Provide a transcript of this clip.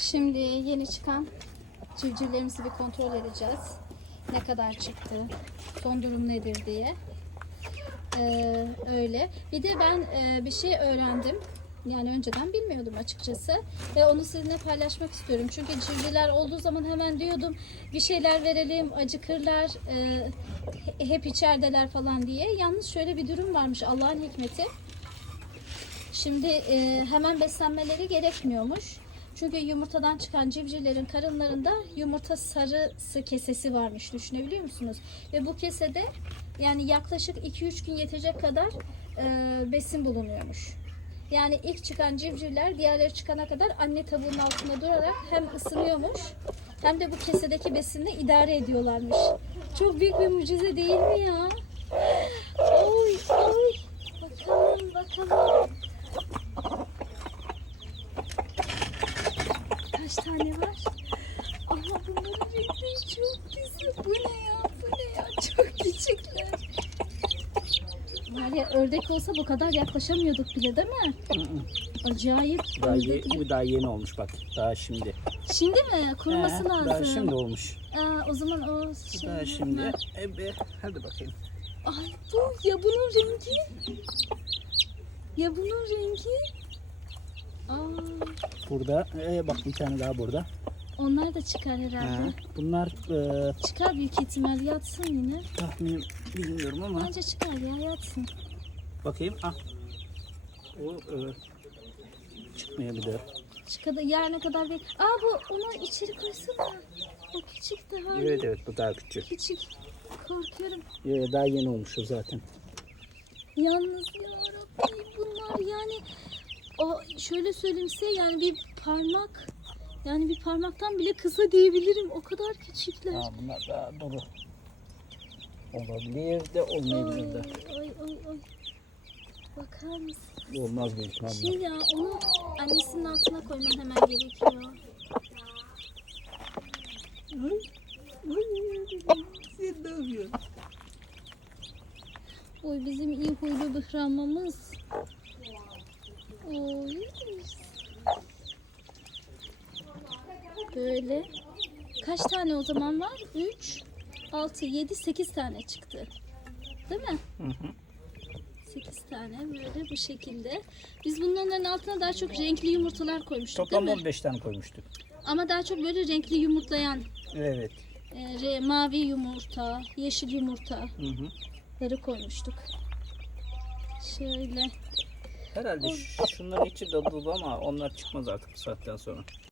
Şimdi yeni çıkan civcivlerimizi bir kontrol edeceğiz. Ne kadar çıktı, son durum nedir diye. Ee, öyle. Bir de ben e, bir şey öğrendim. Yani önceden bilmiyordum açıkçası. Ve onu sizinle paylaşmak istiyorum. Çünkü civcivler olduğu zaman hemen diyordum bir şeyler verelim, acıkırlar, e, he- hep içerideler falan diye. Yalnız şöyle bir durum varmış Allah'ın hikmeti. Şimdi e, hemen beslenmeleri gerekmiyormuş. Çünkü yumurtadan çıkan civcivlerin karınlarında yumurta sarısı kesesi varmış düşünebiliyor musunuz? Ve bu kesede yani yaklaşık 2-3 gün yetecek kadar e, besin bulunuyormuş. Yani ilk çıkan civcivler diğerleri çıkana kadar anne tavuğun altında durarak hem ısınıyormuş hem de bu kesedeki besinle idare ediyorlarmış. Çok büyük bir mucize değil mi ya? Oy oy. Bakalım bakalım. Kaç tane var? Ama bunların renkleri çok güzel. Bu ne ya? Bu ne ya? Çok küçükler. Var ya ördek olsa bu kadar yaklaşamıyorduk bile değil mi? Acayip. Daha ye- bu daha yeni olmuş bak. Daha şimdi. Şimdi mi? Kuruması He, lazım. Daha şimdi olmuş. Aa, o zaman o Bu şey. daha şimdi. Ebe. Hadi bakayım. Ay bu ya bunun rengi. Ya bunun rengi. Aa, Burada. e, bak bir tane daha burada. onlar da çıkar herhalde. He. Bunlar e, Çıkar büyük ihtimal yatsın yine. tahminim bilmiyorum ama. Bence çıkar ya yatsın. Bakayım. Ah. O e, çıkmayabilir. Çıkadı yarına kadar bir. Aa bu onu içeri koysana. O küçük daha. Evet evet bu daha küçük. Küçük. Korkuyorum. E, daha yeni olmuş o zaten. Yalnız ya Rabbi bunlar yani o şöyle söyleyeyim size yani bir parmak yani bir parmaktan bile kısa diyebilirim. O kadar küçükler. Ha, bunlar daha dolu. Olabilir de olmayabilir de. Ay ay ay. Bakar mısın? Olmaz büyük ihtimalle. Şey ya onu annesinin altına koyman hemen gerekiyor. Sen ne yapıyorsun? Oy bizim iyi huylu bıhramamız. Böyle. Kaç tane o zaman var? 3, 6, 7, 8 tane çıktı. Değil mi? Hı hı. 8 tane böyle bu şekilde. Biz bunların altına daha çok renkli yumurtalar koymuştuk Toplam değil mi? 15 tane koymuştuk. Ama daha çok böyle renkli yumurtlayan Evet. e, mavi yumurta, yeşil yumurtaları Hı hı. koymuştuk. Şöyle. Herhalde şunların içi de dolu ama onlar çıkmaz artık bu saatten sonra.